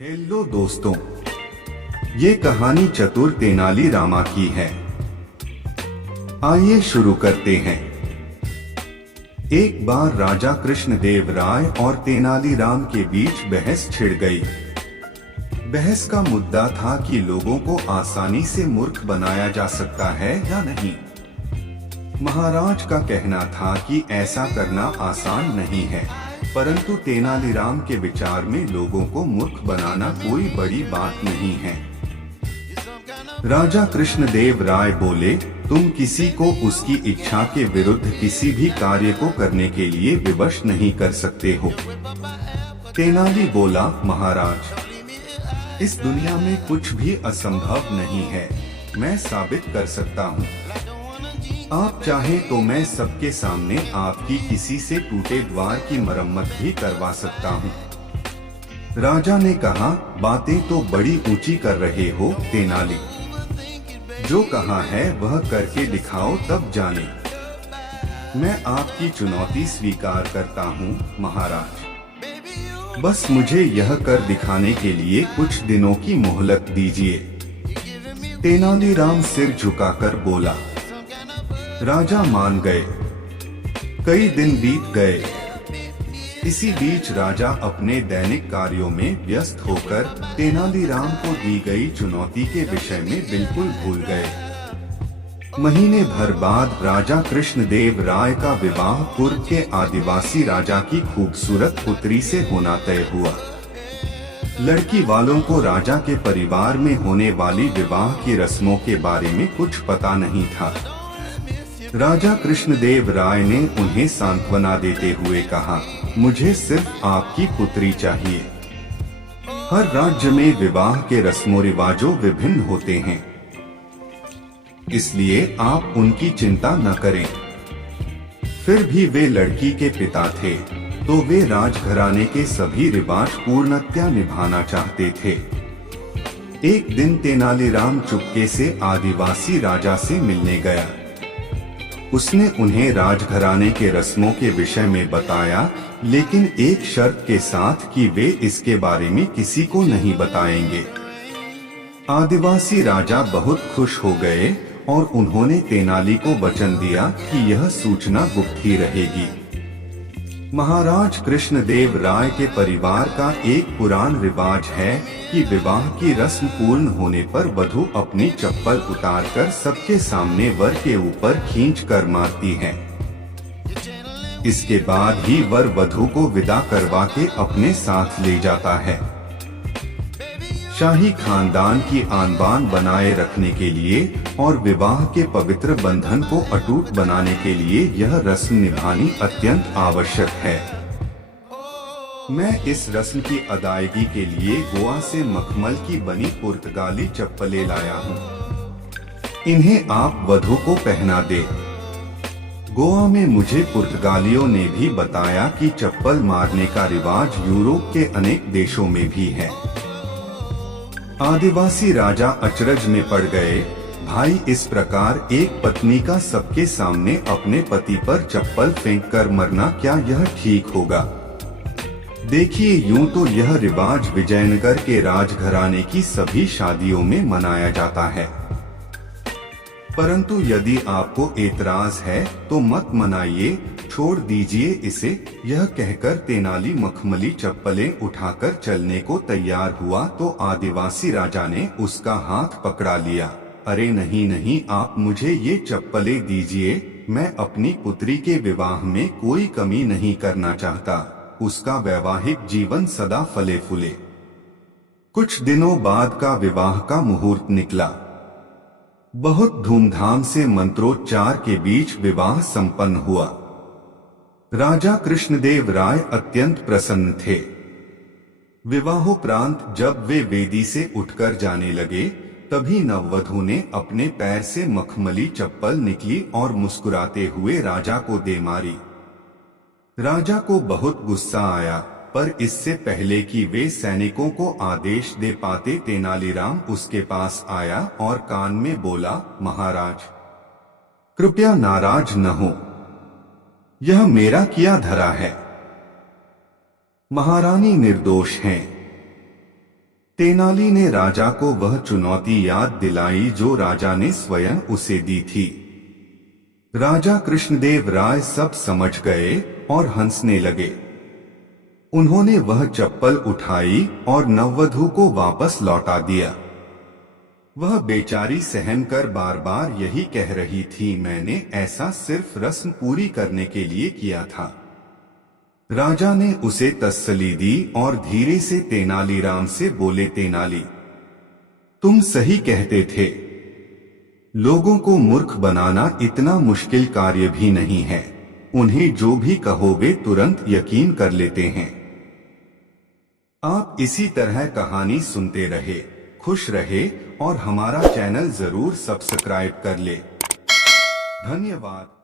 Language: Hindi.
हेलो दोस्तों, ये कहानी चतुर तेनालीरामा की है। आइए शुरू करते हैं। एक बार राजा कृष्णदेव राय और तेनालीराम के बीच बहस छिड़ गई। बहस का मुद्दा था कि लोगों को आसानी से मूर्ख बनाया जा सकता है या नहीं। महाराज का कहना था कि ऐसा करना आसान नहीं है, परंतु तेनालीराम के विचार में लोगों को मूर्ख बनाना कोई बड़ी बात नहीं है। राजा कृष्णदेव राय बोले, तुम किसी को उसकी इच्छा के विरुद्ध किसी भी कार्य को करने के लिए विवश नहीं कर सकते हो। तेनाली बोला, महाराज, इस दुनिया में कुछ भी असंभव नहीं है, मैं साबित कर सकता हूँ। आप चाहे तो मैं सबके सामने आपकी किसी से टूटे द्वार की मरम्मत भी करवा सकता हूँ। राजा ने कहा, बातें तो बड़ी ऊंची कर रहे हो तेनाली, जो कहा है वह करके दिखाओ तब जाने। मैं आपकी चुनौती स्वीकार करता हूँ महाराज, बस मुझे यह कर दिखाने के लिए कुछ दिनों की मोहलत दीजिए। तेनालीराम सिर झुकाकर बोला। राजा मान गए। कई दिन बीत गए। इसी बीच राजा अपने दैनिक कार्यों में व्यस्त होकर तेनालीराम को दी गई चुनौती के विषय में बिल्कुल भूल गए। महीने भर बाद राजा कृष्णदेव राय का विवाह पूर्व के आदिवासी राजा की खूबसूरत पुत्री से होना तय हुआ। लड़की वालों को राजा के परिवार में होने वाली विवाह की रस्मों के बारे में कुछ पता नहीं था। राजा कृष्णदेव राय ने उन्हें सांत्वना देते हुए कहा, मुझे सिर्फ आपकी पुत्री चाहिए। हर राज्य में विवाह के रस्मों रिवाजों विभिन्न होते हैं, इसलिए आप उनकी चिंता न करें। फिर भी वे लड़की के पिता थे, तो वे राजघराने के सभी रिवाज पूर्णतया निभाना चाहते थे। एक दिन तेनालीराम चुपके से आदिवासी राजा से मिलने गया। उसने उन्हें राजघराने के रस्मों के विषय में बताया, लेकिन एक शर्त के साथ कि वे इसके बारे में किसी को नहीं बताएंगे। आदिवासी राजा बहुत खुश हो गए और उन्होंने तेनाली को वचन दिया कि यह सूचना गुप्त ही रहेगी। महाराज कृष्णदेव राय के परिवार का एक पुरान रिवाज है कि विवाह की रस्म पूर्ण होने पर वधू अपनी चप्पल उतारकर सबके सामने वर के ऊपर खींच कर मारती है। इसके बाद ही वर वधू को विदा करवा के अपने साथ ले जाता है। शाही खानदान की आन बान बनाए रखने के लिए और विवाह के पवित्र बंधन को अटूट बनाने के लिए यह रस्म निभानी अत्यंत आवश्यक है। मैं इस रस्म की अदायगी के लिए गोवा से मखमल की बनी पुर्तगाली चप्पलें लाया हूँ। इन्हें आप वधू को पहना दे। गोवा में मुझे पुर्तगालियों ने भी बताया कि चप्पल मारने का रिवाज यूरोप के अनेक देशों में भी है। आदिवासी राजा अचरज में पड़ गए। भाई, इस प्रकार एक पत्नी का सबके सामने अपने पति पर चप्पल फेंककर मरना, क्या यह ठीक होगा? देखिए, यूं तो यह रिवाज विजयनगर के राजघराने की सभी शादियों में मनाया जाता है, परंतु यदि आपको एतराज है तो मत मनाइए, छोड़ दीजिए इसे। यह कहकर तेनाली मखमली चप्पलें उठाकर चलने को तैयार हुआ तो आदिवासी राजा ने उसका हाथ पकड़ा लिया। अरे नहीं नहीं, आप मुझे ये चप्पलें दीजिए, मैं अपनी पुत्री के विवाह में कोई कमी नहीं करना चाहता। उसका वैवाहिक जीवन सदा फले फूले। कुछ दिनों बाद का विवाह का मुहूर्त निकला। बहुत धूमधाम से मंत्रोच्चार के बीच विवाह संपन्न हुआ। राजा कृष्णदेव राय अत्यंत प्रसन्न थे। विवाहोपरांत जब वे वेदी से उठकर जाने लगे, तभी नववधू ने अपने पैर से मखमली चप्पल निकली और मुस्कुराते हुए राजा को दे मारी। राजा को बहुत गुस्सा आया, पर इससे पहले कि वे सैनिकों को आदेश दे पाते, तेनालीराम उसके पास आया और कान में बोला, महाराज, कृपया नाराज न हो, यह मेरा किया धरा है। महारानी निर्दोष हैं। तेनाली ने राजा को वह चुनौती याद दिलाई जो राजा ने स्वयं उसे दी थी। राजा कृष्णदेव राय सब समझ गए और हंसने लगे। उन्होंने वह चप्पल उठाई और नववधू को वापस लौटा दिया। वह बेचारी सहम कर बार बार यही कह रही थी, मैंने ऐसा सिर्फ रस्म पूरी करने के लिए किया था। राजा ने उसे तसल्ली दी और धीरे से तेनालीराम से बोले, तेनाली, तुम सही कहते थे। लोगों को मूर्ख बनाना इतना मुश्किल कार्य भी नहीं है। उन्हें जो भी कहो वे तुरंत यकीन कर लेते हैं। आप इसी तरह कहानी सुनते रहे, खुश रहे और हमारा चैनल जरूर सब्सक्राइब कर ले। धन्यवाद।